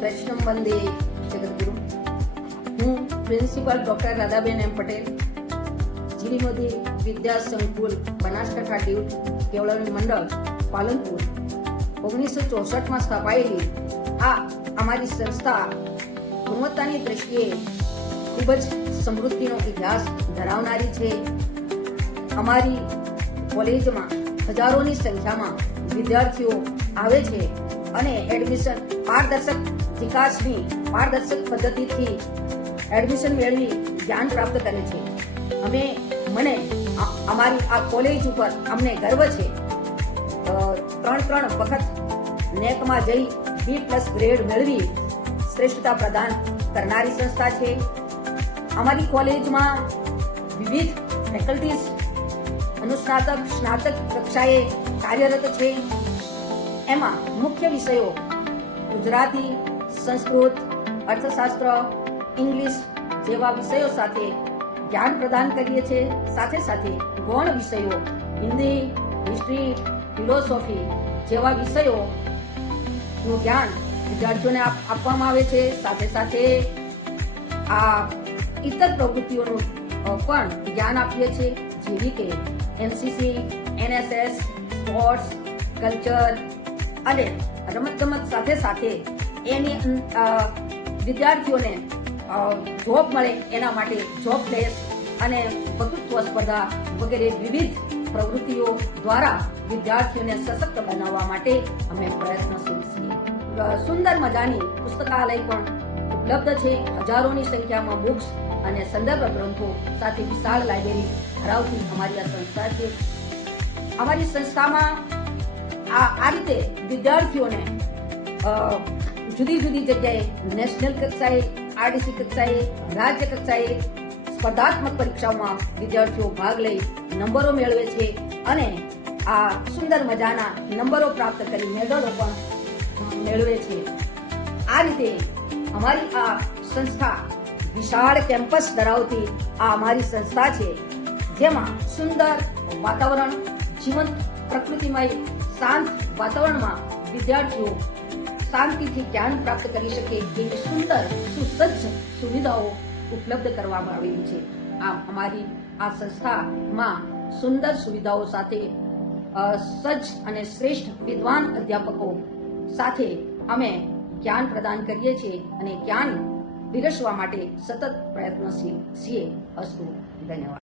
કૃષ્ણમ વંદે જગદગુરુ. હું principal doctor Radhaben એમ પટેલ, જીરીમોદી વિદ્યા સંકુલ બનાસકાંઠા દીવ કેળવણી મંડળ પાલનપુર 1964માં સ્થાપાયેલી આ અમારી સંસ્થા ગુણવત્તાની દ્રષ્ટિએ ખૂબ જ સમૃદ્ધિનો ઇતિહાસ ધરાવનારી છે. અમારી કોલેજમાં હજારોની સંખ્યામાં વિદ્યાર્થીઓ આવે છે અને એડમિશન પારદર્શક વિકાસની પારદર્શક પદ્ધતિથી એડમિશન મેળવી જ્ઞાન પ્રાપ્ત કરે છે. અમારી આ કોલેજ ઉપર અમને ગર્વ છે. 3 વખત નેકમાં જઈ B+ ગ્રેડ મેળવી શ્રેષ્ઠતા પ્રદાન કરનારી સંસ્થા છે. અમારી કોલેજમાં વિવિધ ફેકલ્ટીઝ અનુસ્નાતક સ્નાતક કક્ષાએ કાર્યરત છે. એમાં મુખ્ય વિષયો ગુજરાતી, સંસ્કૃત, અર્થશાસ્ત્ર, ઇંગ્લિશ જેવા વિષયો સાથે જ્ઞાન પ્રદાન કરીએ છીએ. સાથે સાથે ગૌણ વિષયો હિન્દી, હિસ્ટ્રી, ફિલોસોફી જેવા વિષયોનું જ્ઞાન વિદ્યાર્થીઓને આપવામાં આવે છે. સાથે સાથે આ ઇતર પ્રવૃત્તિઓનું પણ જ્ઞાન આપીએ છીએ, જેવી કે NCC, NSS, સ્પોર્ટ્સ, કલ્ચર અને રમતગમત સાથે સાથે એની વિદ્યાર્થીઓને જોબ મળે એના માટે જોબ પ્લેસ અને વક્તૃત્વ સ્પર્ધા વગેરે વિવિધ પ્રવૃત્તિઓ દ્વારા વિદ્યાર્થીઓને સશક્ત બનાવવા માટે અમે પ્રયત્નશીલ છીએ. સુંદર મજાની પુસ્તકાલય પણ ઉપલબ્ધ છે. હજારોની સંખ્યામાં બુક્સ અને સંદર્ભ ગ્રંથો સાથે વિશાળ લાઇબ્રેરી ધરાવતી અમારી આ સંસ્થા છે. અમારી સંસ્થામાં આ રીતે વિદ્યાર્થીઓને જુદી જુદી જગ્યાએ નેશનલ કક્ષાએ, RDC કક્ષાએ, રાજ્ય કક્ષાએ સ્પર્ધાત્મક પરીક્ષાઓમાં વિદ્યાર્થીઓ ભાગ લઈ નંબરો મેળવે છે અને આ સુંદર મજાના નંબરો પ્રાપ્ત કરી મેડલો પણ મેળવે છે. આ રીતે અમારી આ સંસ્થા વિશાળ કેમ્પસ ધરાવતી આ અમારી સંસ્થા છે, જેમાં સુંદર વાતાવરણ, જીવંત પ્રકૃતિમય શાંત વાતાવરણમાં વિદ્યાર્થીઓ શાંતિથી જ્ઞાન પ્રાપ્ત કરી શકે એવી સુંદર સુસજ્જ સુવિધાઓ ઉપલબ્ધ કરવામાં આવેલી છે. અમારી આ સંસ્થામાં સુંદર સુવિધાઓ સાથે સજ્જ અને શ્રેષ્ઠ વિદ્વાન અધ્યાપકો સાથે અમે જ્ઞાન પ્રદાન કરીએ છીએ અને જ્ઞાન પીરસવા માટે સતત પ્રયત્નશીલ છીએ. અસ્તુ. ધન્યવાદ.